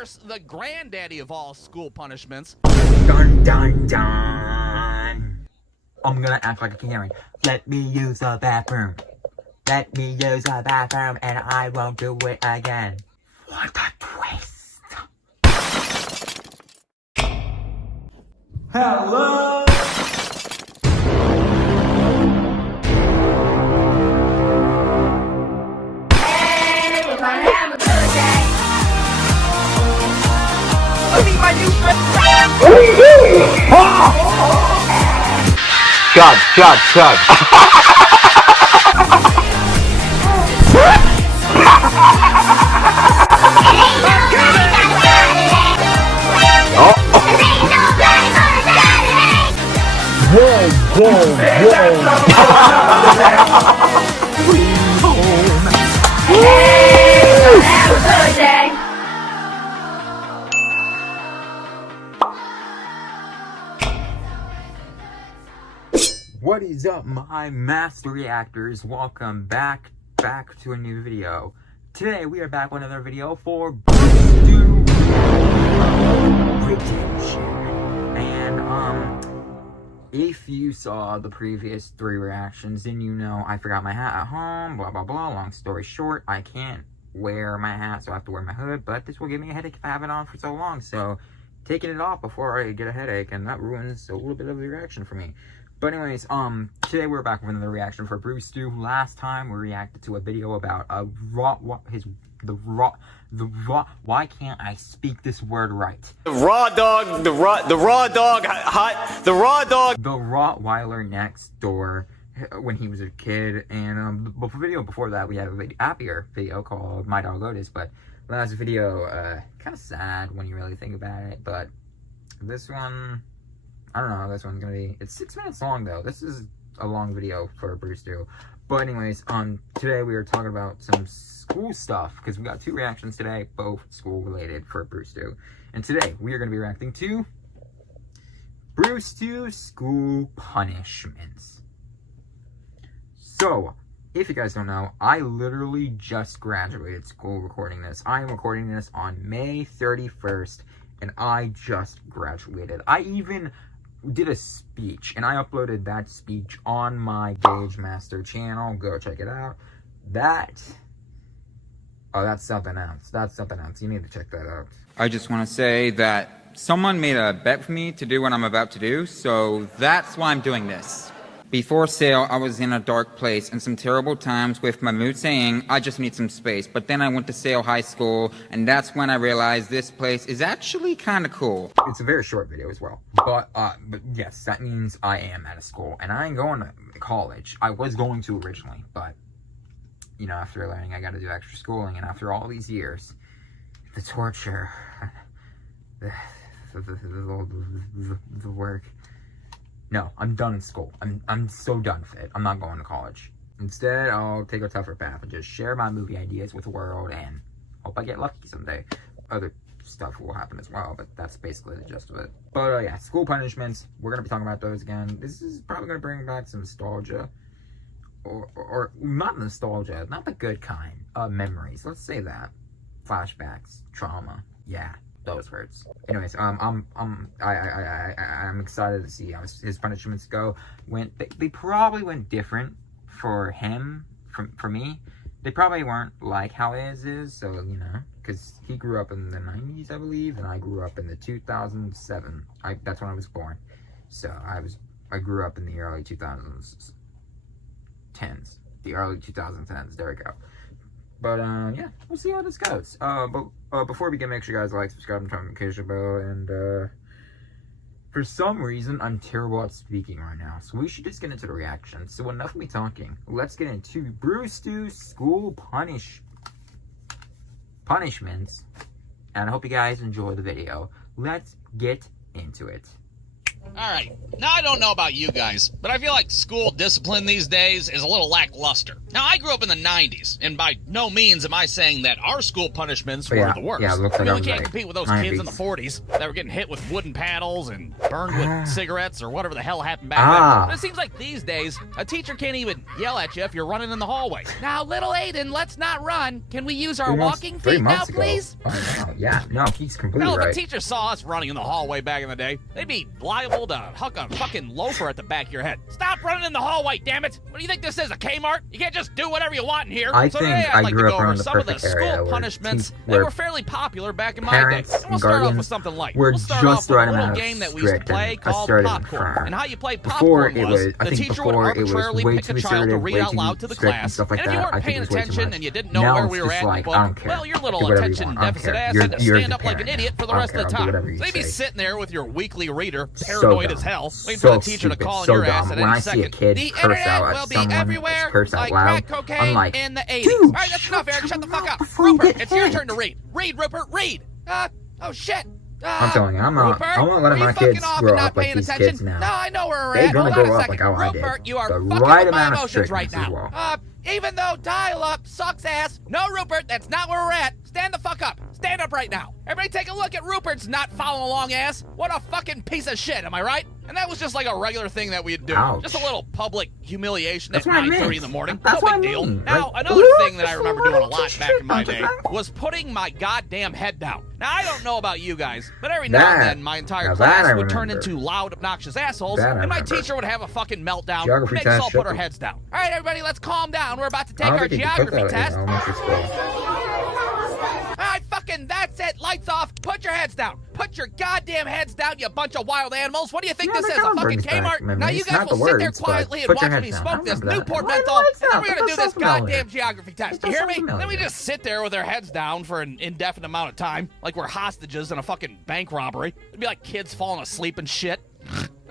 course, the granddaddy of all school punishments. Dun dun dun. I'm gonna act like a Karen. Let me use the bathroom. Let me use the bathroom and I won't do it again. What a twist. Hello. Hey, we're gonna have a good day. I mean, my new friend. What are you doing? Chug. What is up, my master reactors? Welcome back to a new video. Today we are back with another video for BrewStew Redemption. And if you saw the previous 3 reactions, then you know I forgot my hat at home, blah blah blah. Long story short, I can't wear my hat, so I have to wear my hood, but this will give me a headache if I have it on for so long, so taking it off before I get a headache, and that ruins a little bit of the reaction for me. But anyways, today we're back with another reaction for BrewStew. Last time we reacted to a video about why can't I speak this word right? The raw dog Rottweiler next door when he was a kid. And before that we had a happier video called My Dog Otis, but last video kind of sad when you really think about it. But this one, I don't know, this one's gonna be, it's 6 minutes long though. This is a long video for BrewStew. But anyways, today we are talking about some school stuff, because we got 2 reactions today, both school related for BrewStew. And today we are gonna be reacting to BrewStew school punishments. So, if you guys don't know, I literally just graduated school recording this. I am recording this on May 31st, and I just graduated. I even did a speech, and I uploaded that speech on my Gauge Master channel. Go check it out. That's something else. That's something else. You need to check that out. I just want to say that someone made a bet for me to do what I'm about to do, so that's why I'm doing this. Before sale, I was in a dark place and some terrible times with my mood saying, I just need some space. But then I went to Sale High School, and that's when I realized this place is actually kind of cool. It's a very short video as well. But yes, that means I am out of school, and I ain't going to college. I was going to originally, but, you know, after learning I got to do extra schooling, and after all these years, the torture, the work. No, I'm done in school. I'm so done with it. I'm not going to college. Instead, I'll take a tougher path and just share my movie ideas with the world and hope I get lucky someday. Other stuff will happen as well, but that's basically the gist of it. But yeah, school punishments. We're going to be talking about those again. This is probably going to bring back some nostalgia. Or not nostalgia, not the good kind. Memories. Let's say that. Flashbacks. Trauma. Yeah. Those words. Anyways, I'm excited to see how his punishments go. They probably went different for him for me. They probably weren't like how his is, so you know, because he grew up in the 90s, I believe, and I grew up in the 2007. That's when I was born. So I grew up in the early 2010s. The early 2010s. There we go. But, yeah, we'll see how this goes. But before we begin, make sure you guys like, subscribe, and turn on the notification bell. And, for some reason, I'm terrible at speaking right now. So we should just get into the reaction. So enough of me talking. Let's get into BrewStew school punishments. And I hope you guys enjoy the video. Let's get into it. Alright, now I don't know about you guys, but I feel like school discipline these days is a little lackluster. Now, I grew up in the 90s, and by no means am I saying that our school punishments were the worst. Yeah, it looks like we can't compete with those 90s. kids in the 40s that were getting hit with wooden paddles and burned with cigarettes or whatever the hell happened back then. But it seems like these days, a teacher can't even yell at you if you're running in the hallway. Now, little Aiden, let's not run. Can we use our walking feet now, please? Oh, wow. Yeah, no, he's completely Now, if right. a teacher saw us running in the hallway back in the day, they'd be liable to huck a fucking loafer at the back of your head. Stop running in the hallway, damn it! What do you think this is, a Kmart? You can't just do whatever you want in here. I So think today I I'd like to grew go up over around the some of the perfect area school where punishments that where were fairly popular back in my day. parents And we'll and start off guardians with something light. were We'll start just off with right a little amount of game that we used to strict play and called assertive popcorn. firm. And how you play Before popcorn it was was- I the think teacher would before it was arbitrarily way pick too a child to assertive, read way out too loud to the strict and class. stuff like And if you that. weren't I think paying it was way too attention much. and you didn't know Now where it's we were just at in the like, book, I don't care. well, your Do little whatever you attention want. I don't deficit care. ass You're- had to you're stand the up like an parent idiot for the now. rest I of the don't care. I'll do time. whatever you So you'd be say. sitting there with your weekly reader, So paranoid dumb. as hell, waiting So for the teacher to stupid, call on so your ass dumb. at When any I see a second. kid The curse internet out at will be someone, everywhere, curse out like loud, crack I'm cocaine like, in the 80s. dude, All right, that's enough, Eric. Shut the fuck up. before you Rupert, get it's your hit. turn to read. Read, Rupert, read. Oh, shit. I'm telling you, I'm not. Rupert, I won't let were you my fucking kids off grow and not up like paying these attention? kids now. No, I know where we're They're at. gonna Hold on grow a up second. like how I did. Rupert, you are The fucking right with my amount of emotions right strictness as now. well. Even though dial-up sucks ass. No, Rupert, that's not where we're at. Stand the fuck up. Stand up right now. Everybody take a look at Rupert's not following along ass. What a fucking piece of shit, am I right? And that was just like a regular thing that we'd do. Ouch. Just a little public humiliation That's at what I 9:30 meant. in the morning. That's No what big I deal. mean. Now, Like, another ooh, thing that I just remember a doing a little lot back in my day shit. was putting my goddamn head down. Now, I don't know about you guys, but every now and then my entire class would turn into loud, obnoxious assholes, That I and my remember. teacher would have a fucking meltdown Geography and make us test, all put our shut heads down. All right, everybody, let's calm down. We're about to take I don't our think you can put geography that in test. elementary school. All right, fucking, that's it. Lights off. Put your heads down. Put your goddamn heads down, you bunch of wild animals. What do you think Yeah, this that is, a kinda fucking brings back Kmart? Now memories. you guys Not will the sit there words, but quietly and put your watch me heads down. smoke I this remember that. Newport Why menthol, lights and then out? we're That gonna do does this sound familiar. goddamn geography test. That You does hear me? sound Then we familiar. just sit there with our heads down for an indefinite amount of time, like we're hostages in a fucking bank robbery. It'd be like kids falling asleep and shit.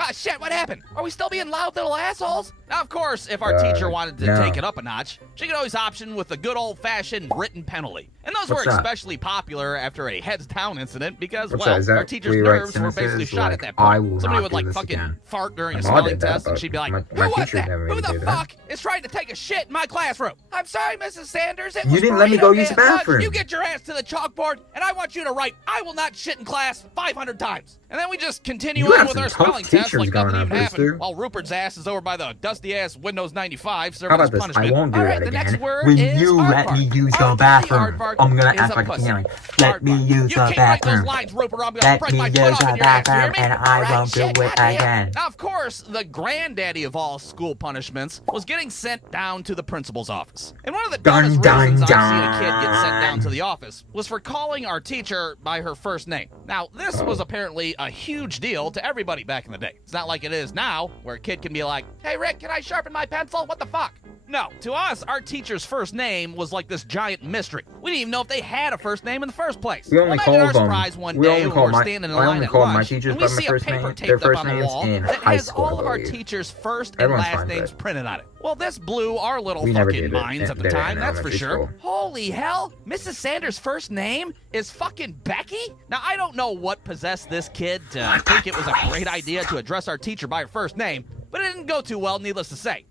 Ah, shit, what happened? Are we still being loud little assholes? Now, of course, if our teacher wanted to no. take it up a notch, she could always option with the good old-fashioned written penalty. And those What's were that? especially popular after a heads-down incident because, What's well, that? Is that our teacher's where you write nerves were basically sentences shot like, at that "I point. will Somebody not would, do like, this fucking again"? fart during a My mom spelling did that, test, and but she'd be like, my who was teacher that? never Who would the do that. fuck is trying to take a shit in my classroom? I'm sorry, Mrs. Sanders. It You was didn't let me burrito go use the man. bathroom. You get your ass to the chalkboard, and I want you to write, I will not shit in class 500 times. And then we just continue You on have with some our tough spelling test teachers like going nothing on, even happened, BrewStew. while Rupert's ass is over by the dusty-ass Windows 95 How serving about his this? punishment. I won't do All right, that the next again. word When is you let aardvark. me use the Aardvark, bathroom, aardvark I'm gonna is act a like a pussy. hearing. Let me Aardvark. use You the can't write bathroom. those lines, Rupert, or I'm gonna Let break me my use foot off the in your ass. You hear bathroom, me? and I All right, won't do shit, it goddamn. again. Now, of course, the granddaddy of all school punishments was getting sent down to the principal's office. And one of the Dun, dumbest dun, reasons I've dun. seen a kid get sent down to the office was for calling our teacher by her first name. Now, this was apparently a huge deal to everybody back in the day. It's not like it is now, where a kid can be like, hey, Rick, can I sharpen my pencil? What the fuck? No, to us, our teacher's first name was like this giant mystery. We didn't even know if they had a first name in the first place. We only Imagine called our them. surprise one We day only when called we're my. standing in I line only at called my lunch, teachers and by we my see a first paper name. taped Their up first on the names wall in that high has school. all of I our believe. teachers' first and Everyone's last fine with names it. printed on it. Well, this blew our little We never fucking did it. minds at the Did it in time, that's for elementary sure. school. Holy hell, Mrs. Sanders' first name is fucking Becky? Now, I don't know what possessed this kid to think it was a great idea to address our teacher by her first name, but it didn't go too well, needless to say.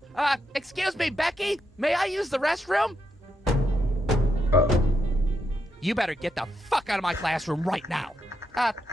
Excuse me, Becky? May I use the restroom? Uh-oh. You better get the fuck out of my classroom right now.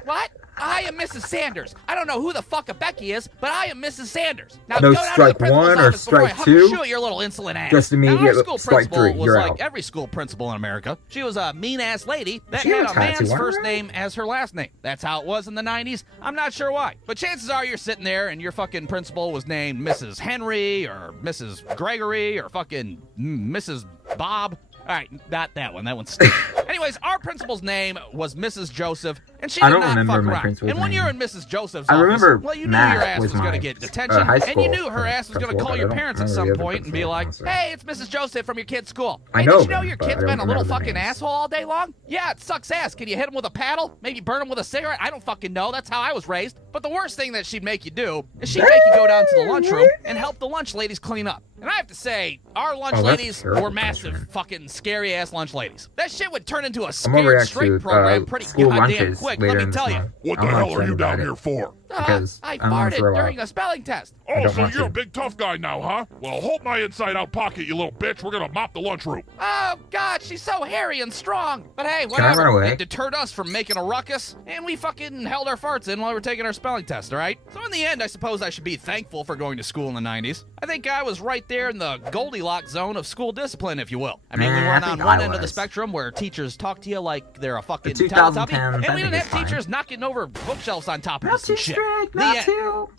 What? I am Mrs. Sanders. I don't know who the fuck a Becky is, but I am Mrs. Sanders. Now No go down to the strike principal's one or office before I strike huck two? a shoe at your little insolent ass. Just Now, immediate our school strike principal three. was You're like out. every school principal in America. She was a mean-ass lady that She had had a a tattoo man's on her first arm? name as her last name. That's how it was in the 90s. I'm not sure why. But chances are you're sitting there and your fucking principal was named Mrs. Henry or Mrs. Gregory or fucking Mrs. Bob. All right, not that one. That one's stupid. Anyways, our principal's name was Mrs. Joseph, and she I did don't not remember fuck my around. principal's And when name. you're in Mrs. Joseph's I office, remember well, you knew Matt your ass was was going to my, get detention, high and you school knew her ass was going to principal, call but your I don't parents at remember some the other point and be principal, like, honestly. hey, it's Mrs. Joseph from your kid's school. I Hey, know did you know them, your but kid's I been don't a little remember the fucking names. asshole all day long? Yeah, it sucks ass. Can you hit him with a paddle? Maybe burn him with a cigarette? I don't fucking know. That's how I was raised. But the worst thing that she'd make you do is she'd make you go down to the lunchroom and help the lunch ladies clean up. And I have to say, our lunch Oh, that's ladies terrible were massive, punishment. fucking scary-ass lunch ladies. That shit would turn into a I'm scared overreact straight to program pretty school goddamn lunches quick, later let me in tell this you. month. What I'm the not hell are excited you about down it. here for? because I I'm gonna farted throw during up. a spelling test. I Oh, don't so want you're to. a big tough guy now, huh? Well, hold my inside-out pocket, you little bitch. We're gonna mop the lunchroom. Oh, God, she's so hairy and strong. But hey, Can I whatever. run away? It deterred us from making a ruckus, and we fucking held our farts in while we were taking our spelling test, all right? So in the end, I suppose I should be thankful for going to school in the 90s. I think I was right there in the Goldilocks zone of school discipline, if you will. I mean, we Nah, I weren't think on one I end of the was. spectrum where teachers talk to you like they're a fucking The Teletubby, 2010s, and I we think didn't have it's fine. teachers knocking over bookshelves on top of Not us too and shit. strict, The not end. too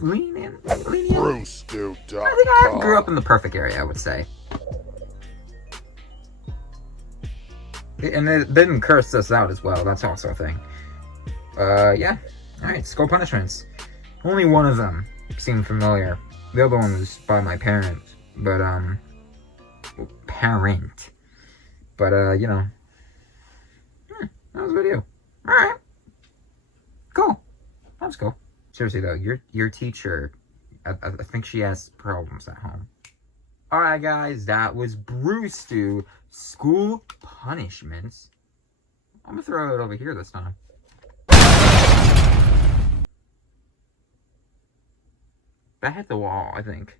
lenient. BrewStewFilms. I think I grew up in the perfect area, I would say. And they didn't curse us out as well. That's also a thing. Yeah. Alright, school punishments. Only one of them seemed familiar. The other one was by my parents. But, parent. But, you know. That was a video. Alright. Cool. That was cool. Seriously, though, your teacher, I think she has problems at home. Alright, guys, that was BrewStew School Punishments. I'm gonna throw it over here this time. That hit the wall, I think.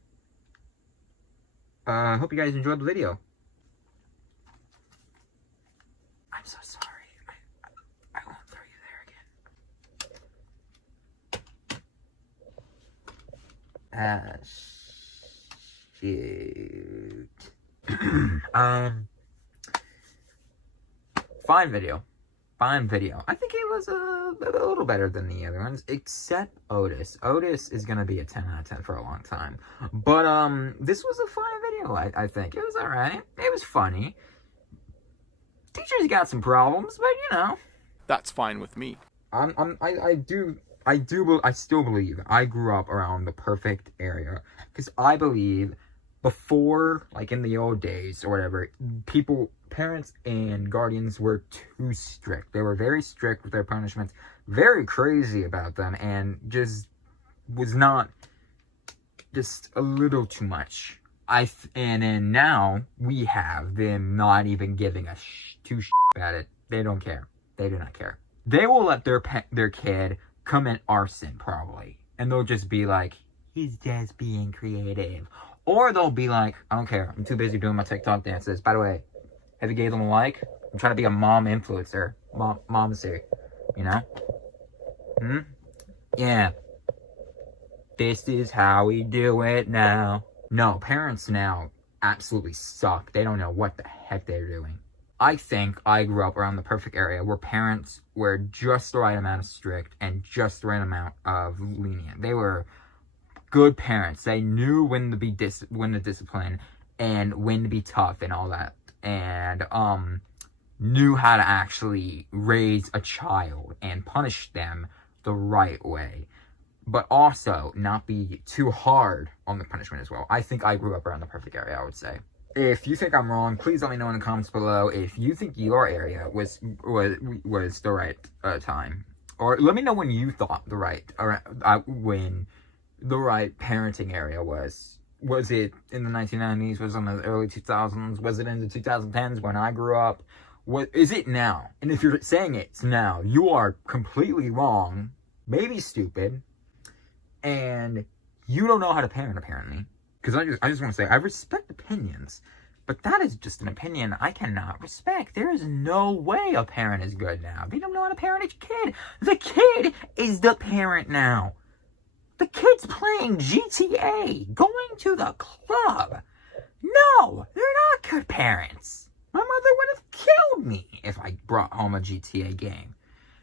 I hope you guys enjoyed the video. I'm so sorry. I won't throw you there again. Shoot. Fine video. Fine video. I think it was a little better than the other ones, except Otis. Otis is gonna be a 10 out of 10 for a long time. But, this was a fine video, I think. It was alright. It was funny. Teachers got some problems, but, you know. That's fine with me. I still believe I grew up around the perfect area. Because I believe before, like in the old days or whatever, parents and guardians were too strict. They were very strict with their punishments, very crazy about them, and just was not, just a little too much. And then now we have them not even giving a two at it. They don't care. They do not care. They will let their kid commit arson probably, and they'll just be like, he's just being creative. Or they'll be like, I don't care, I'm too busy doing my TikTok dances. By the way, have you gave them a like? I'm trying to be a mom influencer. Momcy, you know? Yeah. This is how we do it now. No, parents now absolutely suck. They don't know what the heck they're doing. I think I grew up around the perfect area where parents were just the right amount of strict and just the right amount of lenient. They were good parents. They knew when to be when to discipline and when to be tough and all that, and knew how to actually raise a child and punish them the right way, but also not be too hard on the punishment as well. I think I grew up around the perfect area, I would say. If you think I'm wrong, please let me know in the comments below if you think your area was the right time, or let me know when you thought the right when the right parenting area was. Was it in the 1990s? Was it in the early 2000s? Was it in the 2010s when I grew up? What is it now? And if you're saying it's now, you are completely wrong, maybe stupid, and you don't know how to parent apparently. Because I just want to say, I respect opinions, but that is just an opinion I cannot respect. There is no way a parent is good now. They don't know how to parent a kid. The kid is the parent now. The kid's playing GTA, going to the club. No, they're not good parents. My mother would have killed me if I brought home a GTA game.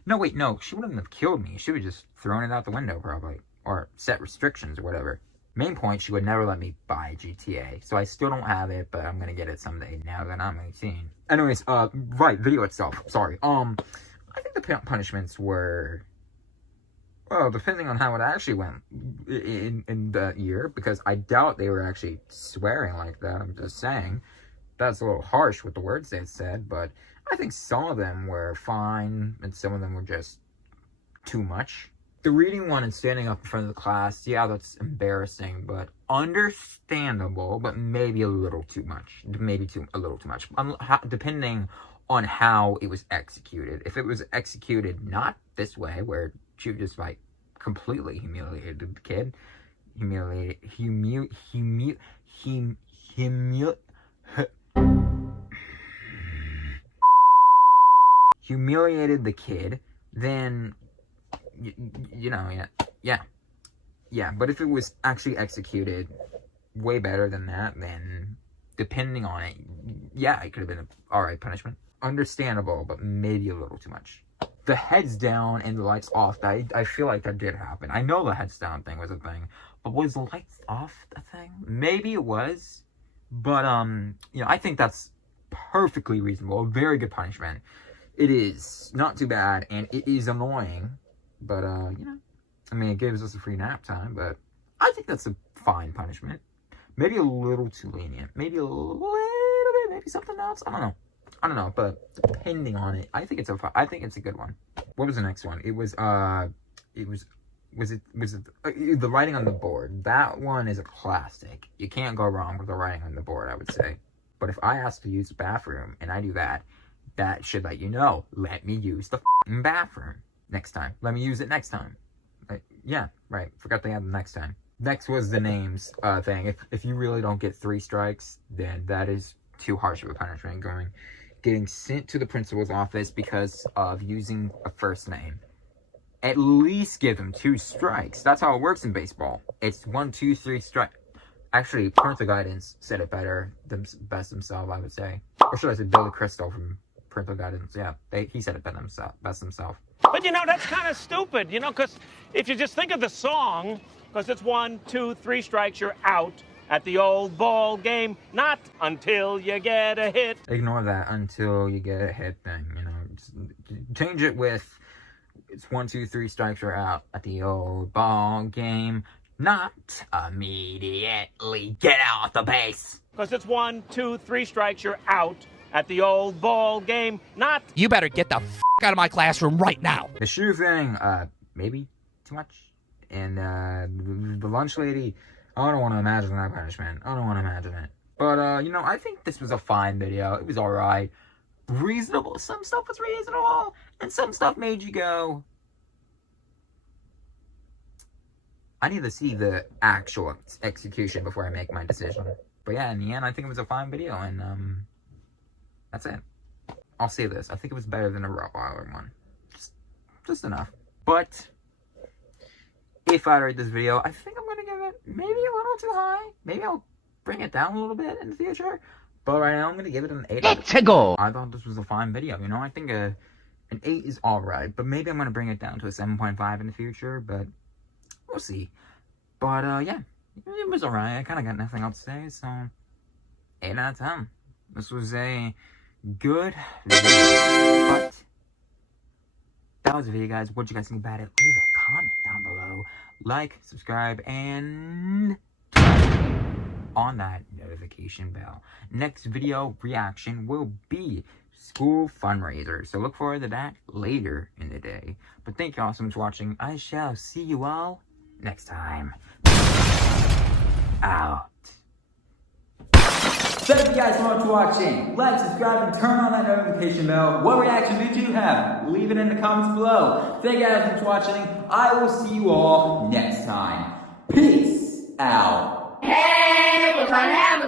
No, wait, no, she wouldn't have killed me. She would have just thrown it out the window probably, or set restrictions or whatever. Main point, she would never let me buy GTA, so I still don't have it, but I'm gonna get it someday now that I'm 18. Anyways, right, video itself, sorry. I think the punishments were, well, depending on how it actually went in that year, because I doubt they were actually swearing like that, I'm just saying. That's a little harsh with the words they said, but I think some of them were fine, and some of them were just too much. The reading one and standing up in front of the class, yeah, that's embarrassing, but understandable, but maybe a little too much. Maybe a little too much, depending on how it was executed. If it was executed not this way, where she would just, like, completely humiliated the kid. Humiliated the kid, then, you know, yeah. But if it was actually executed way better than that, then depending on it, yeah, it could have been an alright punishment. Understandable, but maybe a little too much. The heads down and the lights off, I feel like that did happen. I know the heads down thing was a thing, but was the lights off a thing? Maybe it was, but, you know, I think that's perfectly reasonable. A very good punishment. It is not too bad, and it is annoying, but, you know, I mean, it gives us a free nap time, but I think that's a fine punishment. Maybe a little too lenient. Maybe a little bit, maybe something else. I don't know, but depending on it, I think it's a good one. What was the next one? It was the writing on the board. That one is a classic. You can't go wrong with the writing on the board, I would say. But if I ask to use the bathroom and I do that, that should let you know. Let me use the bathroom next time. Let me use it next time. Yeah, right. Forgot they had the next time. Next was the names thing. If you really don't get 3 strikes, then that is too harsh of a punishment. Getting sent to the principal's office because of using a first name. At least give them 2 strikes. That's how it works in baseball. It's 1, 2, 3 strikes. Actually, parental guidance said it best himself, I would say. Or should I say Billy Crystal from parental guidance? Yeah, he said it best himself. But, you know, that's kind of stupid, you know, because if you just think of the song, because it's 1, 2, 3 strikes, you're out at the old ball game, not until you get a hit. Ignore that until you get a hit thing, you know. Just change it with, it's 1, 2, 3 strikes, you're out at the old ball game, not immediately get out the base. Because it's 1, 2, 3 strikes, you're out at the old ball game, not... You better get the f*** out of my classroom right now. The shoe thing, maybe too much. And the lunch lady, I don't want to imagine that punishment. I don't want to imagine it. But, you know, I think this was a fine video. It was alright. Reasonable. Some stuff was reasonable. And some stuff made you go, I need to see the actual execution before I make my decision. But yeah, in the end, I think it was a fine video. And, that's it. I'll say this. I think it was better than a Rottweiler one. Just enough. But if I rate this video, I think I'm going to give it maybe a little too high. Maybe I'll bring it down a little bit in the future. But right now, I'm going to give it an 8. Let's go! I thought this was a fine video. You know, I think an 8 is alright. But maybe I'm going to bring it down to a 7.5 in the future. But we'll see. But, yeah. It was alright. I kind of got nothing else to say. So, 8 out of 10. This was a good video. But that was the video, guys. What did you guys think about it? Leave a comment down below. Like, subscribe, and on that notification bell. Next video reaction will be school fundraiser. So look forward to that later in the day. But thank you all so much for watching. I shall see you all next time. Out. Thank you guys so much for watching. Like, subscribe, and turn on that notification bell. What reaction did you have? Leave it in the comments below. Thank you guys so much for watching. I will see you all next time. Peace out. Hey, we're gonna have a